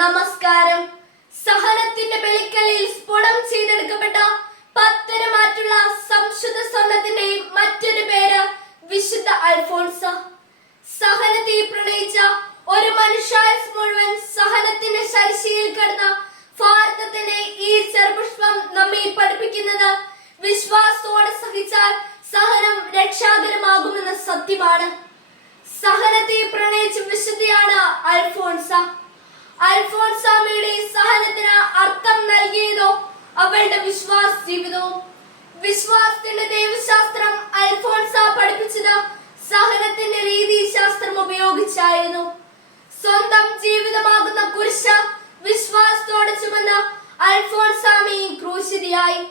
നമസ്കാരം. സഹനത്തിന്റെ ബലിക്കലിൽ സ്ഫുടം ചെയ്തെടുക്കപ്പെട്ട പത്തരമാറ്റുള്ള സംശുദ്ധ സ്വർണത്തിന്റെ മറ്റൊരു പേര് വിശുദ്ധ അൽഫോൻസ. സഹനത്തെ പ്രണയിച്ച ഒരു മനുഷ്യായുസ് മുഴുവൻ സഹനത്തിന്റെ ശരിശയിൽ കിടന്ന ഭാരതത്തിന്റെ ഈ ചെറുപുഷ്പം നമ്മെ പഠിപ്പിക്കുന്നത് വിശ്വാസത്തോടെ സഹിച്ചാൽ സഹനം രക്ഷാകരമാകുമെന്ന സത്യമാണ്. സഹനത്തെ പ്രണയിച്ച വിശുദ്ധയാണ് അൽഫോൻസ. അൽഫോൻസാമയുടെ സഹനത്തിന് അർത്ഥം നൽകിയതോ അവളുടെ വിശ്വാസ ജീവിതവും. വിശ്വാസത്തിന്റെ ദൈവശാസ്ത്രം അൽഫോൻസ പഠിപ്പിച്ചത് സഹനത്തിന്റെ രീതിശാസ്ത്രം ഉപയോഗിച്ചായിരുന്നു. സ്വന്തം ജീവിതമാകുന്ന കുരിശ് വിശ്വാസത്തോടെ ചുമന്ന അൽഫോൻസാമയും ക്രൂശിതയായി.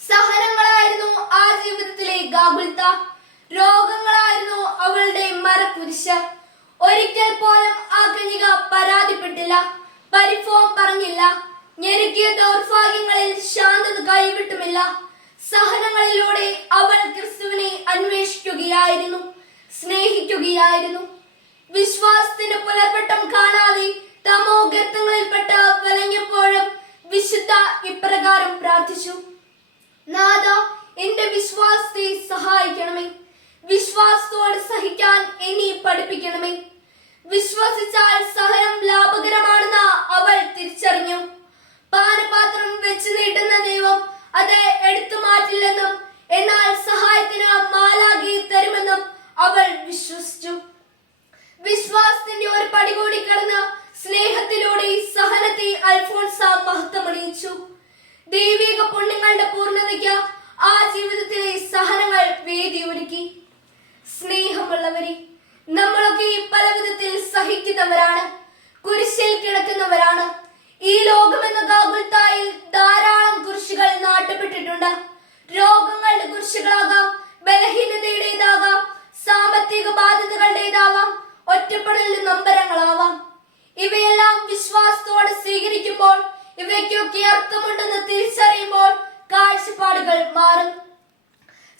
സഹനങ്ങളായിരുന്നു ആ ജീവിതത്തിലെ ഗാഗുൽത്ത. രോഗങ്ങളായിരുന്നു അവളുടെ മരക്കുരിശ്. ഒരിക്കൽ പോലും ആ കന്യക പരാതിപ്പെട്ടില്ല, പരിഭവം പറഞ്ഞില്ല. ഞെരുക്കിയ ദൗർഭാഗ്യങ്ങളിൽ ശാന്തത കൈവിട്ടുമില്ല. സഹനങ്ങളിലൂടെ അവൾ ക്രിസ്തുവിനെ അന്വേഷിക്കുകയായിരുന്നു, സ്നേഹിക്കുകയായിരുന്നു. വിശ്വാസത്തിന്റെ പുലർവട്ടം കാണാതെ തമോ ഗർത്തങ്ങളിൽപ്പെട്ട് വലഞ്ഞപ്പോഴും വിശുദ്ധ ഇപ്രകാരം പ്രാർത്ഥിച്ചു: നാഥ, എന്റെ വിശ്വാസത്തെ സഹായിക്കണമേ. വിശ്വാസത്തോടെ സഹിക്കാൻ എന്നെ പഠിപ്പിക്കണമേ. വിശ്വസിച്ചാൽ സഹനം ലാഭകരമാണെന്ന് അവൾ തിരിച്ചറിഞ്ഞു. പാനപാത്രം വെച്ച് നീട്ടുന്ന ദൈവം അത് എടുത്തു മാറ്റില്ലെന്നും എന്നാൽ സഹായത്തിന് മാലാഖയെ തരുമെന്നും അവൾ വിശ്വസിച്ചു. വിശ്വാസത്തിന്റെ ഒരു പടി കൂടി കടന്ന് സ്നേഹത്തിലൂടെ സഹനത്തെ അൽഫോൻസ മഹത്വമണിയിച്ചു. ദൈവിക പുണ്യങ്ങളുടെ പൂർണ്ണതയ്ക്ക് ആ ജീവിതത്തിലെ സഹനങ്ങൾ വേദിയൊരുക്കി. സ്നേഹമുള്ളവരെ, നമ്മളൊക്കെ പല വിധത്തിൽ സഹിക്കുന്നവരാണ്, കുരിശിൽ കിടക്കുന്നവരാണ്. ഈ ലോകമെന്ന ഗാഗുൽത്തായിൽ ധാരാളം കുരിശുകൾ നാട്ടപ്പെട്ടിട്ടുണ്ട്. രോഗങ്ങളുടെ കുരിശുകളാകാം, ബലഹീനതയുടേതാകാം, സാമ്പത്തിക ബാധ്യതകളുടേതാവാം, ഒറ്റപ്പെടലിന്റെ നൊമ്പരങ്ങളാവാം. ഇവയെല്ലാം വിശ്വാസത്തോടെ സ്വീകരിക്കുമ്പോൾ, ഇവയ്ക്കൊക്കെ അർത്ഥമുണ്ടെന്ന് തിരിച്ചറിയുമ്പോൾ കാഴ്ചപ്പാടുകൾ മാറും.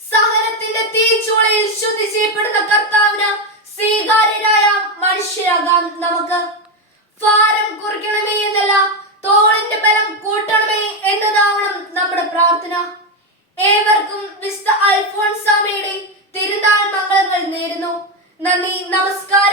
സഹനത്തിന്റെ തീച്ചൂളയിൽ ശുദ്ധി ചെയ്യപ്പെടുന്ന കർത്താവിന് സ്വീകാര്യരായ മനുഷ്യരാകാം നമുക്ക്. ഭാരം കുറിക്കണമേ എന്നല്ല, തോളിന്റെ ബലം കൂട്ടണമേ എന്നതാവണം നമ്മുടെ പ്രാർത്ഥന. ഏവർക്കും വിശുദ്ധ അൽഫോൻസാമയുടെ തിരുനാൾ മംഗളങ്ങൾ നേരുന്നു. നന്ദി, നമസ്കാരം.